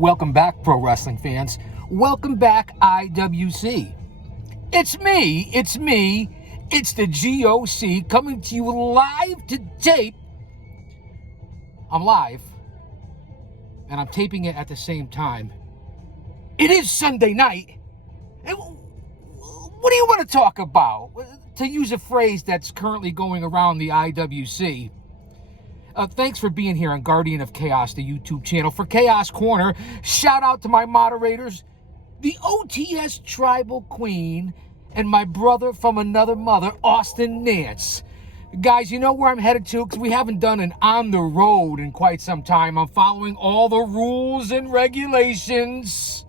Welcome back, pro wrestling fans. Welcome back, IWC. It's me. It's the GOC coming to you live to tape. I'm live, and I'm taping it at the same time. It is Sunday night. And what do you want to talk about? To use a phrase that's currently going around the IWC. Thanks for being here on Guardian of Chaos, the YouTube channel. For Chaos Corner, shout out to my moderators, the OTS Tribal Queen, and my brother from another mother, Austin Nance. Guys, you know where I'm headed to? Because we haven't done an on the road in quite some time. I'm following all the rules and regulations.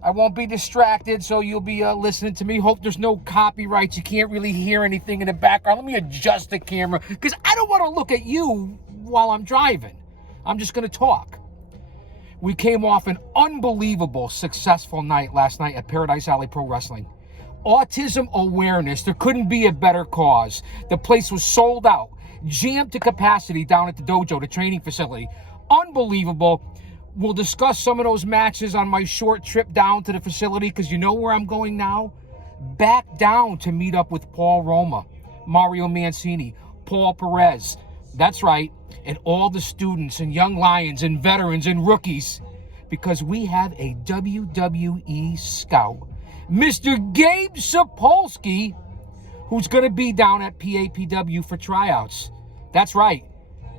I won't be distracted, so you'll be listening to me. Hope there's no copyrights. You can't really hear anything in the background. Let me adjust the camera, because I don't want to look at you while I'm driving. I'm just going to talk. We came off an unbelievable, successful night last night at Paradise Alley Pro Wrestling. Autism awareness. There couldn't be a better cause. The place was sold out, jammed to capacity down at the dojo, the training facility. Unbelievable. We'll discuss some of those matches on my short trip down to the facility, because you know where I'm going now? Back down to meet up with Paul Roma, Mario Mancini, Paul Perez. That's right. And all the students and young lions and veterans and rookies, because we have a WWE scout, Mr. Gabe Sapolsky, who's going to be down at PAPW for tryouts. That's right.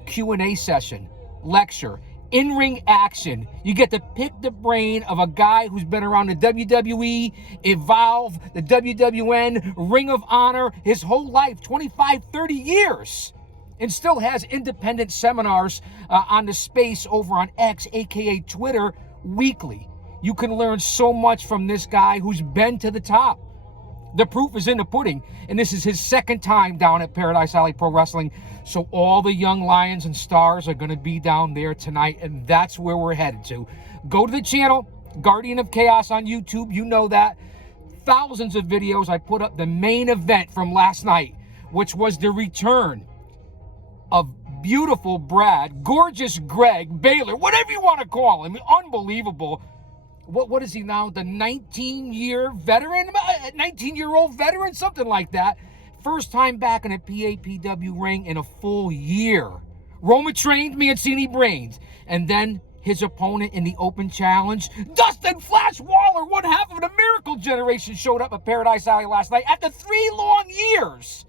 Q&A session, lecture, in-ring action. You get to pick the brain of a guy who's been around the WWE, Evolve, the WWN, Ring of Honor, his whole life, 25, 30 years, and still has independent seminars on the space over on X, aka Twitter, weekly. You can learn so much from this guy who's been to the top. The proof is in the pudding, and this is his second time down at Paradise Alley Pro Wrestling. So all the young lions and stars are going to be down there tonight, and that's where we're headed to. Go to the channel, Guardian of Chaos on YouTube. You know that. Thousands of videos. I put up the main event from last night, which was the return of beautiful Brad, gorgeous Greg, Baylor, whatever you want to call him. Unbelievable. What is he now? The 19-year veteran? 19-year-old veteran? Something like that. First time back in a PAPW ring in a full year. Roma trained, Mancini brains. And then his opponent in the open challenge, Dustin Flash Waller, one half of the Miracle Generation, showed up at Paradise Alley last night after 3 long years.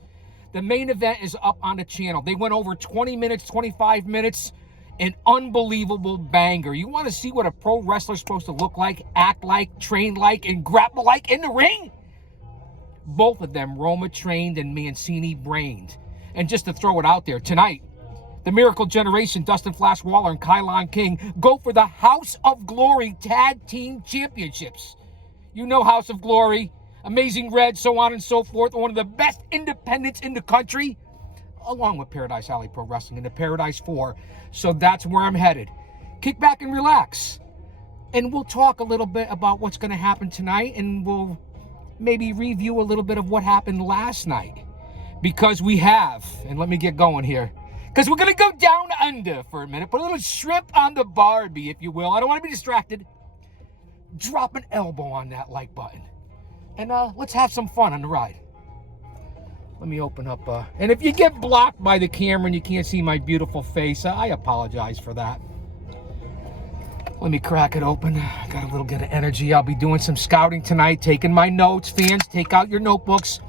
The main event is up on the channel. They went over 20 minutes, 25 minutes. An unbelievable banger. You want to see what a pro wrestler's supposed to look like, act like, train like, and grapple like in the ring? Both of them Roma trained and Mancini brained. And just to throw it out there, tonight, the Miracle Generation, Dustin Flash Waller and Kylon King, go for the House of Glory Tag Team Championships. You know House of Glory, Amazing Red, so on and so forth, one of the best independents in the country, along with Paradise Alley Pro Wrestling and the Paradise 4. So that's where I'm headed. Kick back and relax. And we'll talk a little bit about what's going to happen tonight, and we'll maybe review a little bit of what happened last night. Because we have, and let me get going here, because we're going to go down under for a minute, put a little shrimp on the Barbie, if you will. I don't want to be distracted. Drop an elbow on that like button. And let's have some fun on the ride. Let me open up, and if you get blocked by the camera and you can't see my beautiful face, I apologize for that. Let me crack it open. Got a little bit of energy. I'll be doing some scouting tonight, taking my notes. Fans, take out your notebooks.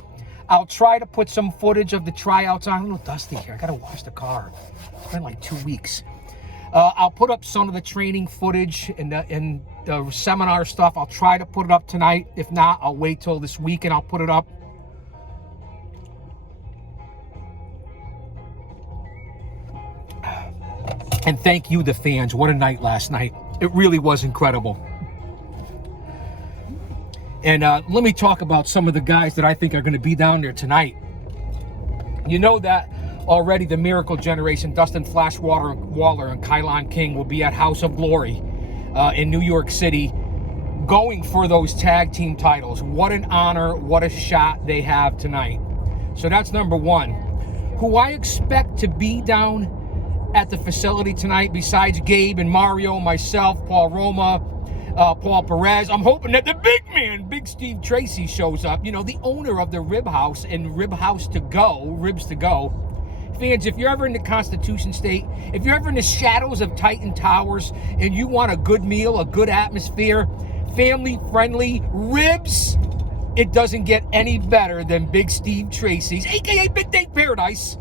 I'll try to put some footage of the tryouts on. A little dusty here. I got to wash the car. It's been like 2 weeks. I'll put up some of the training footage and the seminar stuff. I'll try to put it up tonight. If not, I'll wait till this week and I'll put it up. And thank you, the fans. What a night last night. It really was incredible. And let me talk about some of the guys that I think are going to be down there tonight. You know that already the Miracle Generation, Dustin Flash Waller and Kylon King will be at House of Glory in New York City going for those tag team titles. What an honor, what a shot they have tonight. So that's number one. Who I expect to be down at the facility tonight besides Gabe and Mario, myself, Paul Roma, Paul Perez. I'm hoping that the big man, Big Steve Tracy, shows up. You know, the owner of the Rib House and Rib House to Go, Ribs to Go. Fans, if you're ever in the Constitution State, if you're ever in the shadows of Titan Towers and you want a good meal, a good atmosphere, family-friendly ribs, it doesn't get any better than Big Steve Tracy's, a.k.a. Big Dave Paradise,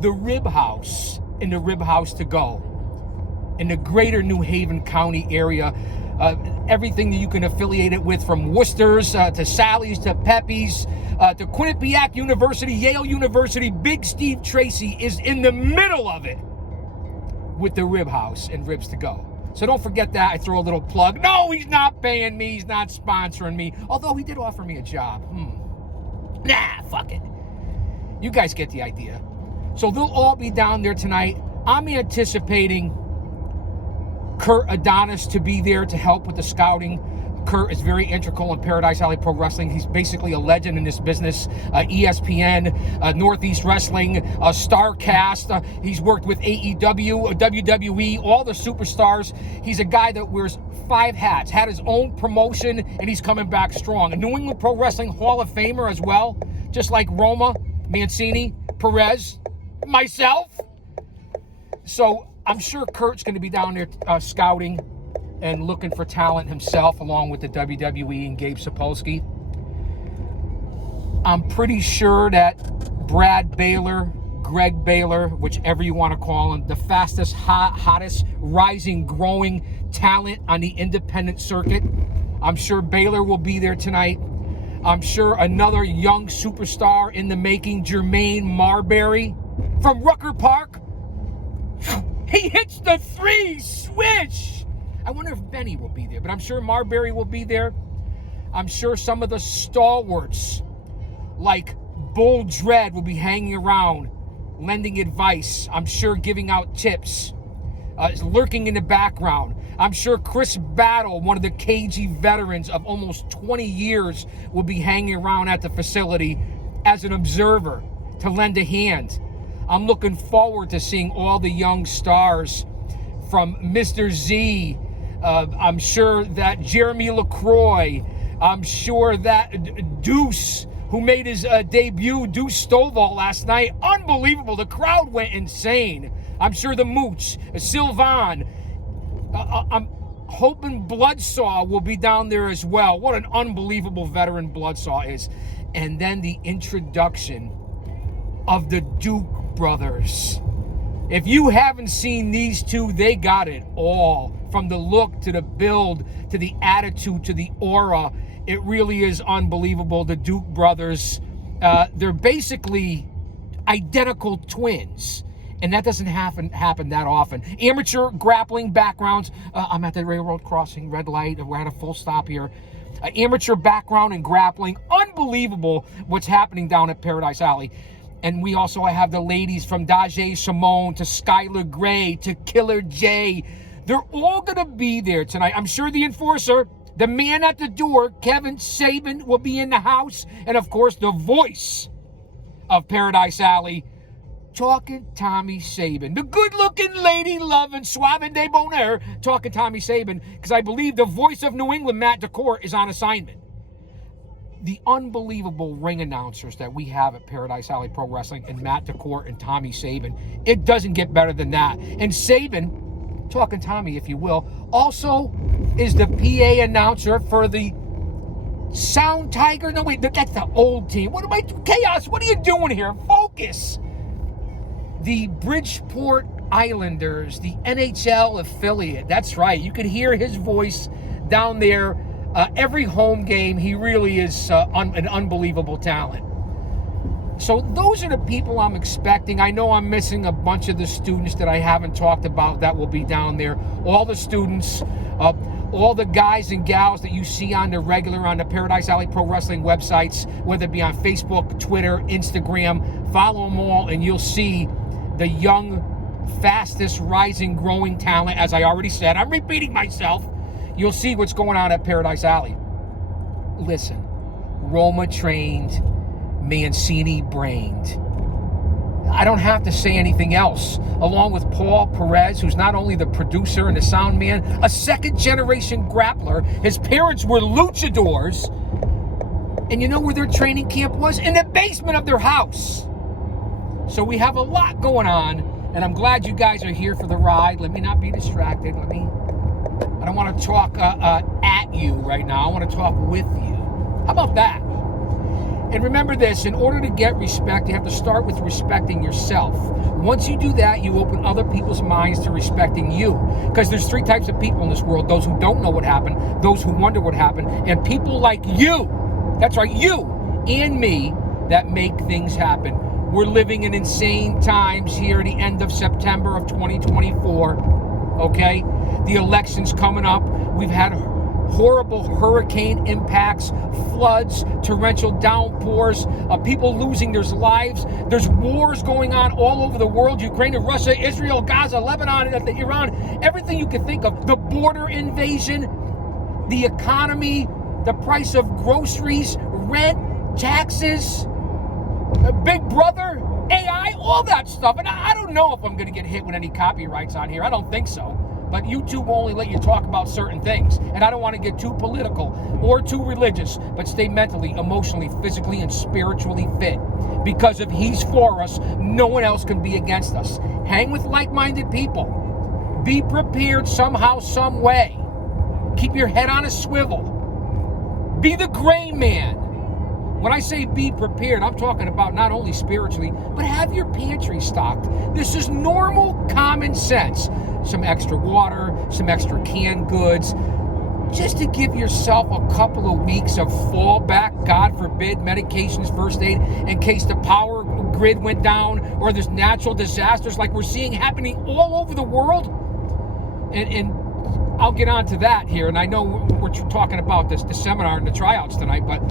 the Rib House and the Rib House to Go in the greater New Haven County area. Everything that you can affiliate it with, from Worcester's to Sally's to Pepe's to Quinnipiac University, Yale University, Big Steve Tracy is in the middle of it with the Rib House and Ribs to Go. So don't forget that. I throw a little plug. No, he's not paying me. He's not sponsoring me. Although he did offer me a job. Nah, fuck it. You guys get the idea. So they'll all be down there tonight. I'm anticipating Kurt Adonis to be there to help with the scouting. Kurt is very integral in Paradise Alley Pro Wrestling. He's basically a legend in this business. ESPN, Northeast Wrestling, StarCast. He's worked with AEW, WWE, all the superstars. He's a guy that wears 5 hats, had his own promotion, and he's coming back strong. A New England Pro Wrestling Hall of Famer as well, just like Roma, Mancini, Perez, myself. So I'm sure Kurt's going to be down there scouting and looking for talent himself, along with the WWE and Gabe Sapolsky. I'm pretty sure that Brad Baylor, Greg Baylor, whichever you want to call him, the fastest, hottest, rising, growing talent on the independent circuit. I'm sure Baylor will be there tonight. I'm sure another young superstar in the making, Jermaine Marbury from Rucker Park. He hits the 3 swish. I wonder if Benny will be there, but I'm sure Marbury will be there. I'm sure some of the stalwarts like Bull Dread will be hanging around, lending advice. I'm sure giving out tips, lurking in the background. I'm sure Chris Battle, one of the KG veterans of almost 20 years, will be hanging around at the facility as an observer to lend a hand. I'm looking forward to seeing all the young stars from Mr. Z. I'm sure that Jeremy LaCroix. I'm sure that Deuce, who made his debut, Deuce Stovall last night. Unbelievable. The crowd went insane. I'm sure the Mooch, Sylvan. I'm hoping Bloodsaw will be down there as well. What an unbelievable veteran Bloodsaw is. And then the introduction of the Duke brothers. If you haven't seen these two, they got it all. From the look to the build to the attitude to the aura. It really is unbelievable. The Duke brothers, they're basically identical twins. And that doesn't happen that often. Amateur grappling backgrounds. I'm at the railroad crossing, red light. We're at a full stop here. Amateur background in grappling. Unbelievable what's happening down at Paradise Alley. And we also have the ladies from Dajae Simone to Skylar Gray to Killer J. They're all going to be there tonight. I'm sure the enforcer, the man at the door, Kevin Sabin, will be in the house. And, of course, the voice of Paradise Alley, Talking Tommy Sabin. The good-looking, lady-loving, suave de bonheur, Talking Tommy Sabin, because I believe the voice of New England, Matt DeCourt, is on assignment. The unbelievable ring announcers that we have at Paradise Alley Pro Wrestling, and Matt DeCourt and Tommy Sabin. It doesn't get better than that. And Sabin, Talking Tommy, if you will, also is the PA announcer for the Sound Tiger. No, wait, that's the old team. What am I doing? Chaos, what are you doing here? Focus. The Bridgeport Islanders, the NHL affiliate. That's right. You could hear his voice down there every home game. He really is an unbelievable talent. So those are the people I'm expecting. I know I'm missing a bunch of the students that I haven't talked about that will be down there. All the students, all the guys and gals that you see on the regular on the Paradise Alley Pro Wrestling websites, whether it be on Facebook, Twitter, Instagram, follow them all and you'll see the young, fastest, rising, growing talent. As I already said, I'm repeating myself. You'll see what's going on at Paradise Alley. Listen, Roma trained, Mancini brained. I don't have to say anything else. Along with Paul Perez, who's not only the producer and the sound man, a second-generation grappler. His parents were luchadors. And you know where their training camp was? In the basement of their house. So we have a lot going on, and I'm glad you guys are here for the ride. Let me not be distracted. I don't want to talk at you right now. I want to talk with you. How about that? And remember this, in order to get respect, you have to start with respecting yourself. Once you do that, you open other people's minds to respecting you. Because there's three types of people in this world: those who don't know what happened, those who wonder what happened, and people like you. That's right, you and me, that make things happen. We're living in insane times here at the end of September of 2024, okay? The election's coming up. We've had horrible hurricane impacts, floods, torrential downpours, people losing their lives. There's wars going on all over the world: Ukraine, Russia, Israel, Gaza, Lebanon, Iran, everything you can think of. The border invasion, the economy, the price of groceries, rent, taxes, Big Brother, AI, all that stuff. And I don't know if I'm going to get hit with any copyrights on here. I don't think so. But YouTube will only let you talk about certain things. And I don't want to get too political or too religious, but stay mentally, emotionally, physically, and spiritually fit. Because if He's for us, no one else can be against us. Hang with like-minded people. Be prepared somehow, some way. Keep your head on a swivel. Be the gray man. When I say be prepared, I'm talking about not only spiritually, but have your pantry stocked. This is normal, common sense. Some extra water, some extra canned goods, just to give yourself a couple of weeks of fallback, God forbid, medications, first aid, in case the power grid went down or there's natural disasters like we're seeing happening all over the world. And I'll get on to that here. And I know we're talking about the seminar and the tryouts tonight, but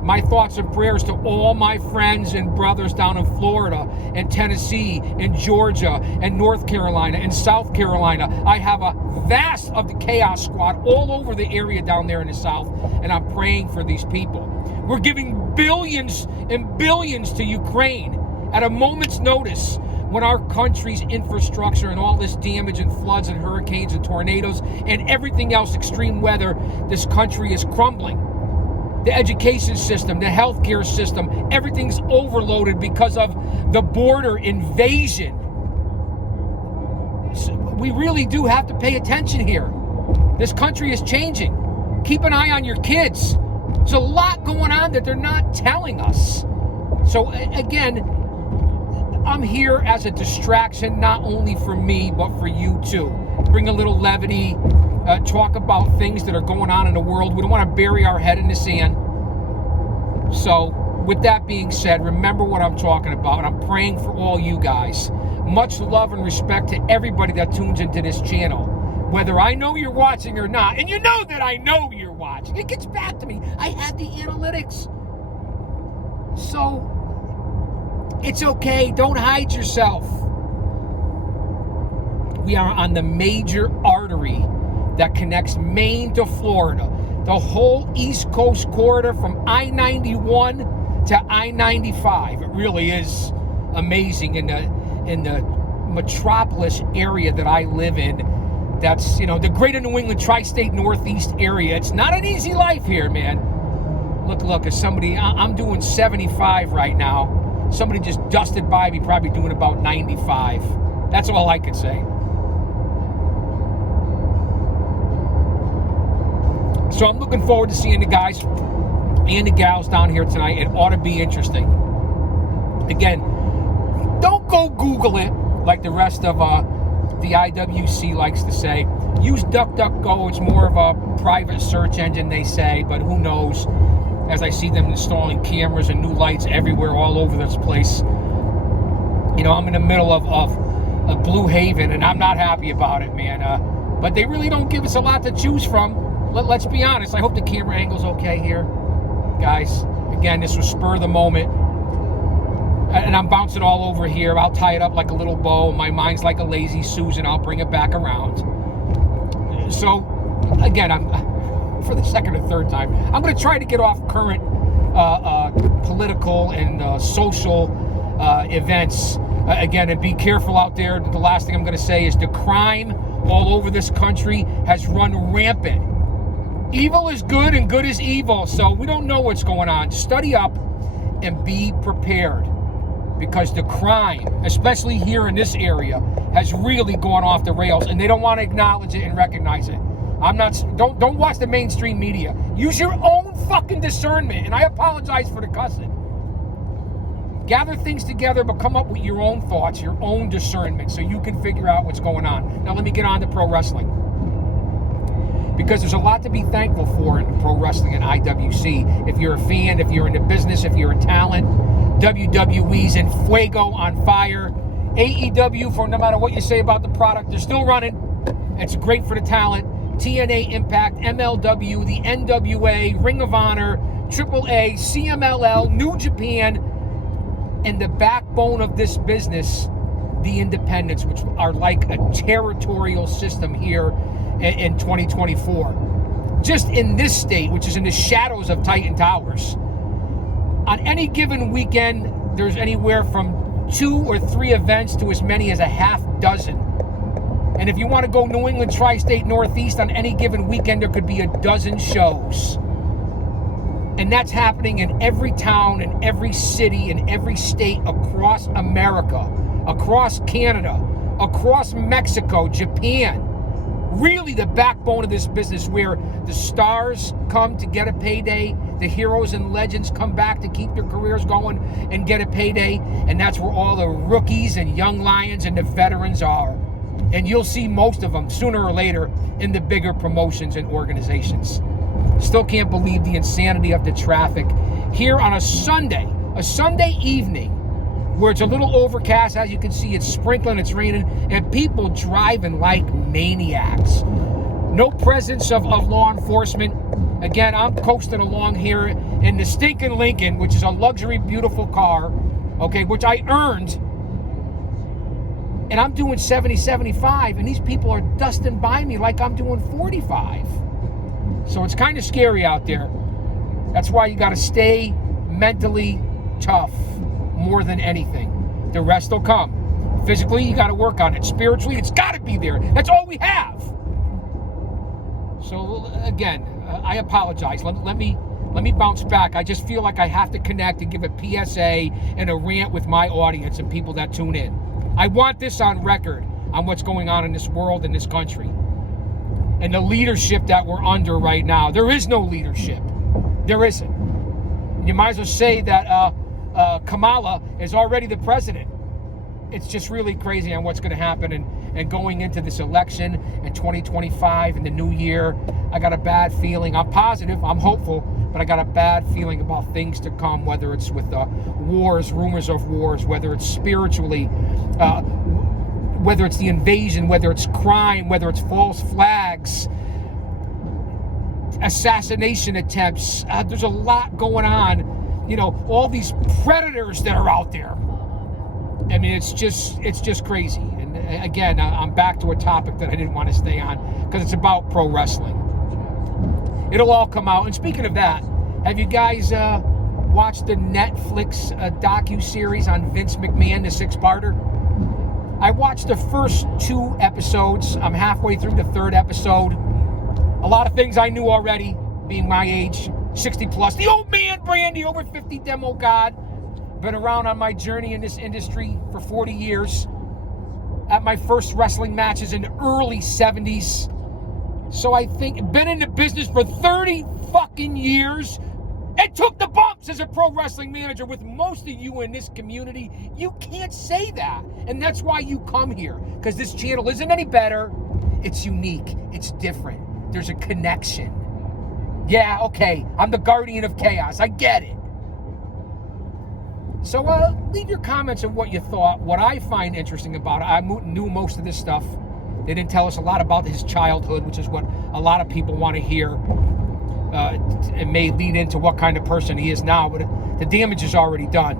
my thoughts and prayers to all my friends and brothers down in Florida and Tennessee and Georgia and North Carolina and South Carolina. I have a vast of the Chaos Squad all over the area down there in the South, and I'm praying for these people. We're giving billions and billions to Ukraine at a moment's notice, when our country's infrastructure and all this damage and floods and hurricanes and tornadoes and everything else, extreme weather, this country is crumbling. The education system, the healthcare system, everything's overloaded because of the border invasion. So we really do have to pay attention here. This country is changing. Keep an eye on your kids. There's a lot going on that they're not telling us. So again, I'm here as a distraction, not only for me, but for you too. Bring a little levity, talk about things that are going on in the world. We don't want to bury our head in the sand. So with that being said, remember what I'm talking about. And I'm praying for all you guys. Much love and respect to everybody that tunes into this channel, whether I know you're watching or not. And you know that I know you're watching. It gets back to me. I have the analytics. So it's okay. Don't hide yourself. We are on the major artery that connects Maine to Florida. The whole East Coast corridor from I-91 to I-95. It really is amazing in the metropolis area that I live in. That's, the greater New England tri-state northeast area. It's not an easy life here, man. Look, as somebody, I'm doing 75 right now. Somebody just dusted by me, probably doing about 95. That's all I could say. So I'm looking forward to seeing the guys and the gals down here tonight. It ought to be interesting. Again, don't go Google it like the rest of the IWC likes to say. Use DuckDuckGo. It's more of a private search engine, they say, but who knows? As I see them installing cameras and new lights everywhere, all over this place. I'm in the middle of Blue Haven, and I'm not happy about it, man. But they really don't give us a lot to choose from. Let's be honest. I hope the camera angle's okay here, guys. Again, this was spur of the moment. And I'm bouncing all over here. I'll tie it up like a little bow. My mind's like a lazy Susan. I'll bring it back around. So, again, for the second or third time, I'm going to try to get off current political and social events Again, and be careful out there. The last thing I'm going to say is the crime all over this country has run rampant. Evil is good and good is evil, so we don't know what's going on. Study up and be prepared, because the crime, especially here in this area, has really gone off the rails, and they don't want to acknowledge it and recognize it. Don't watch the mainstream media. Use your own fucking discernment, and I apologize for the cussing. Gather things together, but come up with your own thoughts, your own discernment, so you can figure out what's going on. Now let me get on to pro wrestling, because there's a lot to be thankful for in pro wrestling and IWC. If you're a fan, if you're in the business, if you're a talent, WWE's in fuego, on fire. AEW, for no matter what you say about the product, they're still running. It's great for the talent. TNA, Impact, MLW, the NWA, Ring of Honor, AAA, CMLL, New Japan, and the backbone of this business, the independents, which are like a territorial system here in 2024. Just in this state, which is in the shadows of Titan Towers, on any given weekend, there's anywhere from 2 or 3 events to as many as a half dozen. And if you want to go New England, Tri-State, Northeast, on any given weekend, there could be a dozen shows. And that's happening in every town, in every city, in every state across America, across Canada, across Mexico, Japan. Really the backbone of this business, where the stars come to get a payday, the heroes and legends come back to keep their careers going and get a payday, and that's where all the rookies and young lions and the veterans are. And you'll see most of them sooner or later in the bigger promotions and organizations. Still can't believe the insanity of the traffic here on a Sunday evening, where it's a little overcast. As you can see, it's sprinkling, it's raining, and people driving like maniacs. No presence of law enforcement. Again, I'm coasting along here in the stinking Lincoln, which is a luxury, beautiful car, okay, which I earned. And I'm doing 70, 75, and these people are dusting by me like I'm doing 45. So it's kind of scary out there. That's why you got to stay mentally tough more than anything. The rest will come. Physically, you got to work on it. Spiritually, it's got to be there. That's all we have. So again, I apologize. Let me bounce back. I just feel like I have to connect and give a PSA and a rant with my audience and people that tune in. I want this on record on what's going on in this world, in this country, and the leadership that we're under right now. There is no leadership. There isn't. You might as well say that Kamala is already the president. It's just really crazy on what's going to happen. And going into this election in 2025 in the new year, I got a bad feeling. I'm positive, I'm hopeful, but I got a bad feeling about things to come, whether it's with wars, rumors of wars, whether it's spiritually, whether it's the invasion, whether it's crime, whether it's false flags, assassination attempts. There's a lot going on. You know, all these predators that are out there. I mean, it's just crazy. And again, I'm back to a topic that I didn't want to stay on, because it's about pro wrestling. It'll all come out. And speaking of that, have you guys watched the Netflix docu-series on Vince McMahon, the 6-parter? I watched the first 2 episodes. I'm halfway through the 3rd episode. A lot of things I knew already, being my age, 60 plus. The old man, Brandy, over 50 demo god. Been around on my journey in this industry for 40 years. At my first wrestling matches in the early 70s. So I think, been in the business for 30 fucking years, and took the bumps as a pro wrestling manager. With most of you in this community, you can't say that. And that's why you come here, because this channel isn't any better. It's unique. It's different. There's a connection. Yeah, okay, I'm the guardian of chaos. I get it. So leave your comments on what you thought. What I find interesting about it, I knew most of this stuff. They didn't tell us a lot about his childhood, which is what a lot of people want to hear. It may lead into what kind of person he is now, but the damage is already done.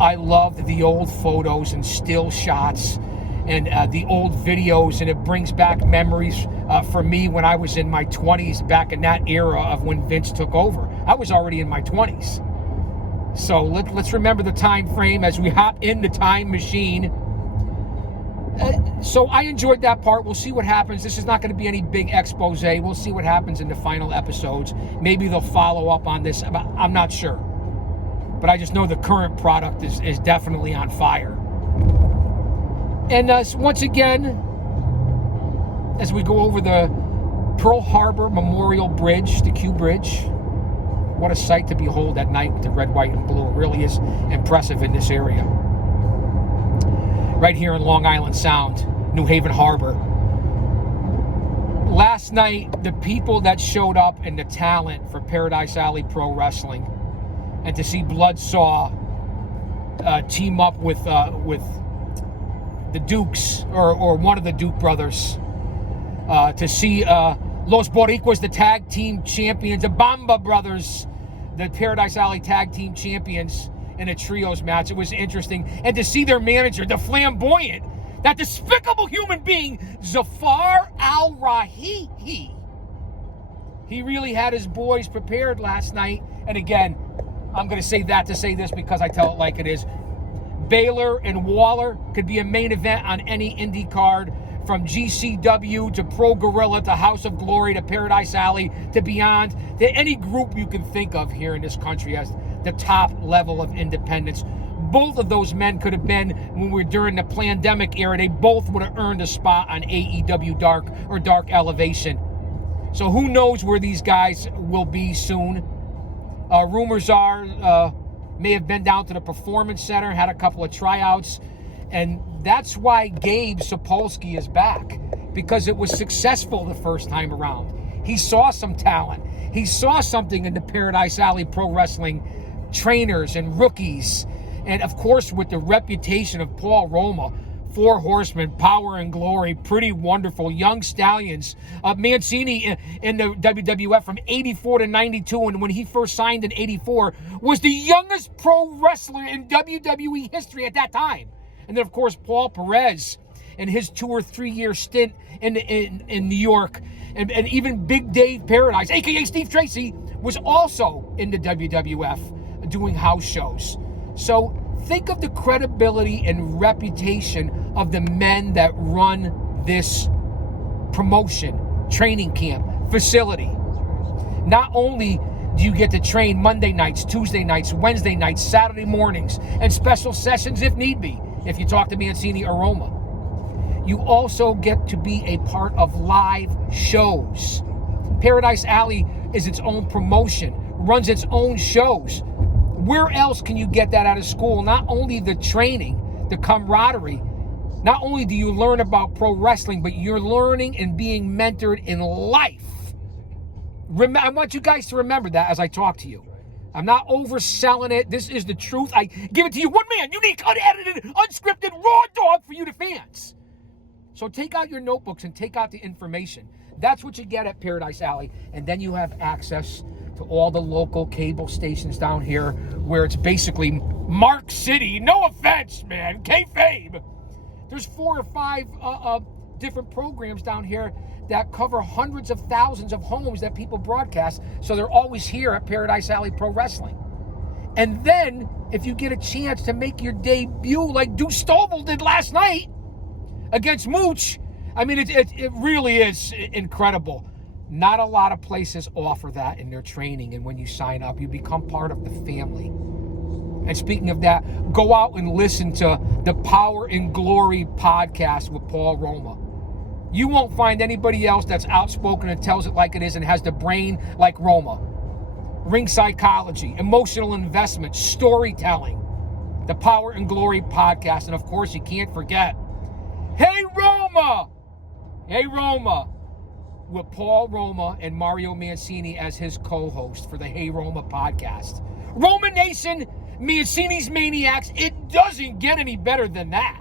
I loved the old photos and still shots and the old videos, and it brings back memories for me when I was in my 20s, back in that era of when Vince took over. I was already in my 20s. So let's remember the time frame as we hop in the time machine. So I enjoyed that part. We'll see what happens. This is not going to be any big expose. We'll see what happens in the final episodes. Maybe they'll follow up on this. I'm not sure. But I just know the current product is definitely on fire. And once again, as we go over the Pearl Harbor Memorial Bridge, the Q Bridge, what a sight to behold at night with the red, white, and blue. It really is impressive in this area. Right here in Long Island Sound, New Haven Harbor. Last night, the people that showed up and the talent for Paradise Alley Pro Wrestling, and to see Bloodsaw team up with the Dukes, or one of the Duke brothers, to see Los Boricuas, the tag team champions, the Bamba brothers, the Paradise Alley tag team champions, in a trios match. It was interesting. And to see their manager, the flamboyant, that despicable human being, Zafar Al-Rahihi. He really had his boys prepared last night. And again, I'm going to say that to say this because I tell it like it is. Baylor and Waller could be a main event on any indie card, from GCW to Pro Gorilla to House of Glory to Paradise Alley to Beyond, to any group you can think of here in this country as the top level of independence. Both of those men could have been, when we were during the pandemic era, they both would have earned a spot on AEW Dark or Dark Elevation. So who knows where these guys will be soon. Rumors are may have been down to the Performance Center, had a couple of tryouts, and that's why Gabe Sapolsky is back, because it was successful the first time around. He saw some talent. He saw something in the Paradise Alley Pro Wrestling trainers and rookies. And of course, with the reputation of Paul Roma, Four Horsemen, Power and Glory, Pretty Wonderful, Young Stallions, Mancini in the WWF from 84 to 92, and when he first signed in 84, was the youngest pro wrestler in WWE history at that time. And then, of course, Paul Perez and his 2 or 3 year stint in New York. And even Big Dave Paradise, a.k.a. Steve Tracy, was also in the WWF doing house shows. So think of the credibility and reputation of the men that run this promotion, training camp, facility. Not only do you get to train Monday nights, Tuesday nights, Wednesday nights, Saturday mornings, and special sessions if need be, if you talk to Mancini or Roma. You also get to be a part of live shows. Paradise Alley is its own promotion, runs its own shows. Where else can you get that out of school? Not only the training, the camaraderie, not only do you learn about pro wrestling, but you're learning and being mentored in life. I want you guys to remember that as I talk to you. I'm not overselling it. This is the truth. I give it to you. One man, unique, unedited, unscripted, raw dog for you, the fans. So take out your notebooks and take out the information. That's what you get at Paradise Alley. And then you have access to all the local cable stations down here where it's basically Mark City. No offense, man. Kayfabe. There's 4 or 5 different programs down here that cover hundreds of thousands of homes that people broadcast. So they're always here at Paradise Alley Pro Wrestling. And then if you get a chance to make your debut like Deuce Stovall did last night against Mooch, I mean, it really is incredible. Not a lot of places offer that in their training, and when you sign up, you become part of the family. And speaking of that, go out and listen to the Power and Glory podcast with Paul Roma. You won't find anybody else that's outspoken and tells it like it is and has the brain like Roma. Ring psychology, emotional investment, storytelling. The Power and Glory podcast. And of course, you can't forget, Hey Roma! Hey Roma! With Paul Roma and Mario Mancini as his co-host for the Hey Roma podcast. Roma Nation, Mancini's Maniacs, it doesn't get any better than that.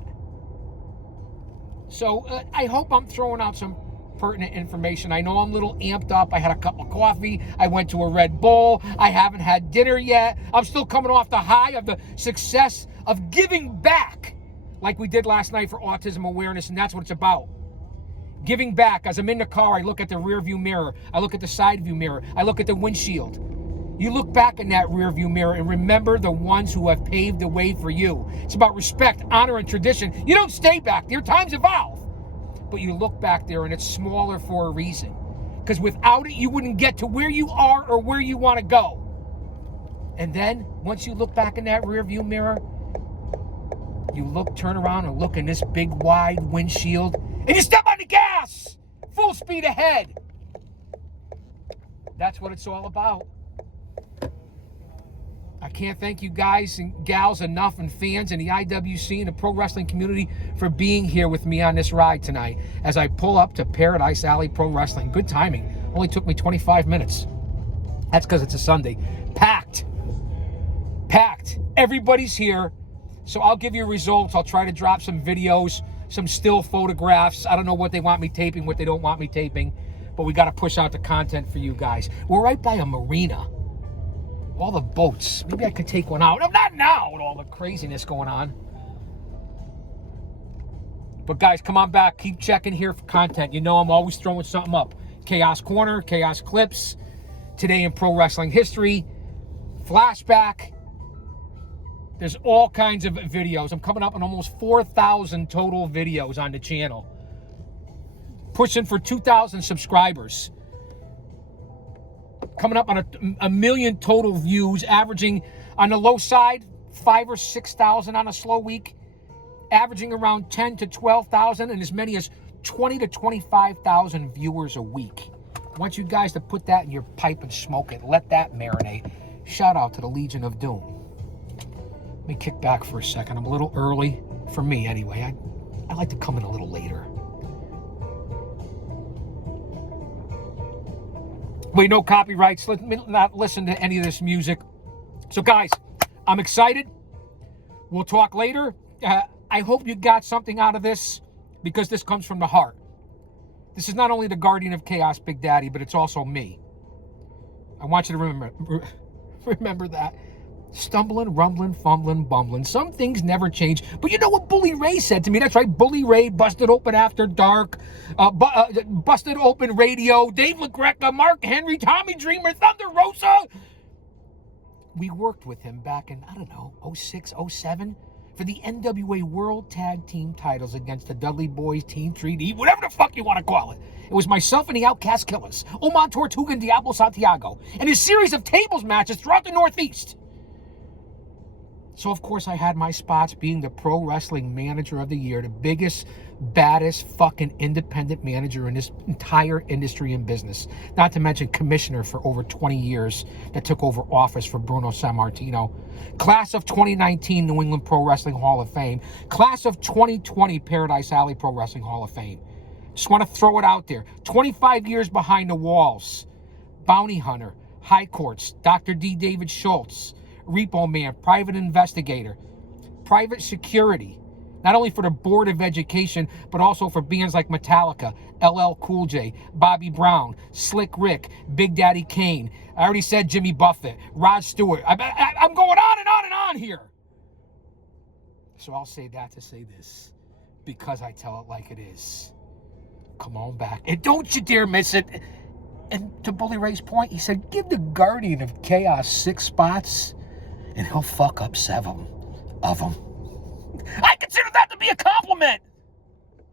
So I hope I'm throwing out some pertinent information. I know I'm a little amped up. I had a cup of coffee. I went to a Red Bull. I haven't had dinner yet. I'm still coming off the high of the success of giving back like we did last night for autism awareness, and that's what it's about. Giving back. As I'm in the car, I look at the rear view mirror. I look at the side view mirror. I look at the windshield. You look back in that rearview mirror and remember the ones who have paved the way for you. It's about respect, honor, and tradition. You don't stay back there. Times evolve. But you look back there and it's smaller for a reason. Because without it, you wouldn't get to where you are or where you want to go. And then, once you look back in that rearview mirror, you turn around and look in this big, wide windshield, and you step on the gas! Full speed ahead! That's what it's all about. I can't thank you guys and gals enough, and fans in the IWC and the pro wrestling community for being here with me on this ride tonight as I pull up to Paradise Alley Pro Wrestling. Good timing. Only took me 25 minutes. That's because it's a Sunday. Packed. Everybody's here. So I'll give you results. I'll try to drop some videos, some still photographs. I don't know what they want me taping, what they don't want me taping. But we got to push out the content for you guys. We're right by a marina. All the boats. Maybe I could take one out. No, not now with all the craziness going on. But guys, come on back. Keep checking here for content. You know I'm always throwing something up. Chaos Corner, Chaos Clips, Today in Pro Wrestling History, Flashback. There's all kinds of videos. I'm coming up on almost 4,000 total videos on the channel. Pushing for 2,000 subscribers. Coming up on a million total views, averaging on the low side 5,000 or 6,000 on a slow week, averaging around 10 to 12,000 and as many as 20 to 25,000 viewers a week. I want you guys to put that in your pipe and smoke it. Let that marinate. Shout out to the Legion of Doom. Let me kick back for a second. I'm a little early, for me anyway. I like to come in a little later. Wait, no copyrights. Let me not listen to any of this music. So guys, I'm excited. We'll talk later. I hope you got something out of this because this comes from the heart. This is not only the Guardian of Chaos, Big Daddy, but it's also me. I want you to remember that. Stumbling, rumbling, fumbling, bumbling. Some things never change. But you know what Bully Ray said to me? That's right. Bully Ray, Busted Open After Dark, Busted Open Radio, Dave LaGreca, Mark Henry, Tommy Dreamer, Thunder Rosa. We worked with him back in, I don't know, 06, 07 for the NWA World Tag Team titles against the Dudley Boys, Team 3D, whatever the fuck you want to call it. It was myself and the Outcast Killers, Oman Tortuga and Diablo Santiago, and a series of tables matches throughout the Northeast. So, of course, I had my spots being the Pro Wrestling Manager of the Year, the biggest, baddest fucking independent manager in this entire industry and business. Not to mention commissioner for over 20 years that took over office for Bruno Sammartino. Class of 2019 New England Pro Wrestling Hall of Fame. Class of 2020 Paradise Alley Pro Wrestling Hall of Fame. Just want to throw it out there. 25 years behind the walls. Bounty Hunter, High Courts, Dr. D. David Schultz, Repo Man, Private Investigator, Private Security, not only for the Board of Education, but also for bands like Metallica, LL Cool J, Bobby Brown, Slick Rick, Big Daddy Kane. I already said Jimmy Buffett, Rod Stewart. I'm going on and on and on here. So I'll say that to say this, because I tell it like it is. Come on back. And don't you dare miss it. And to Bully Ray's point, he said, give the Guardian of Chaos 6 spots, and he'll fuck up 7 of them. I consider that to be a compliment.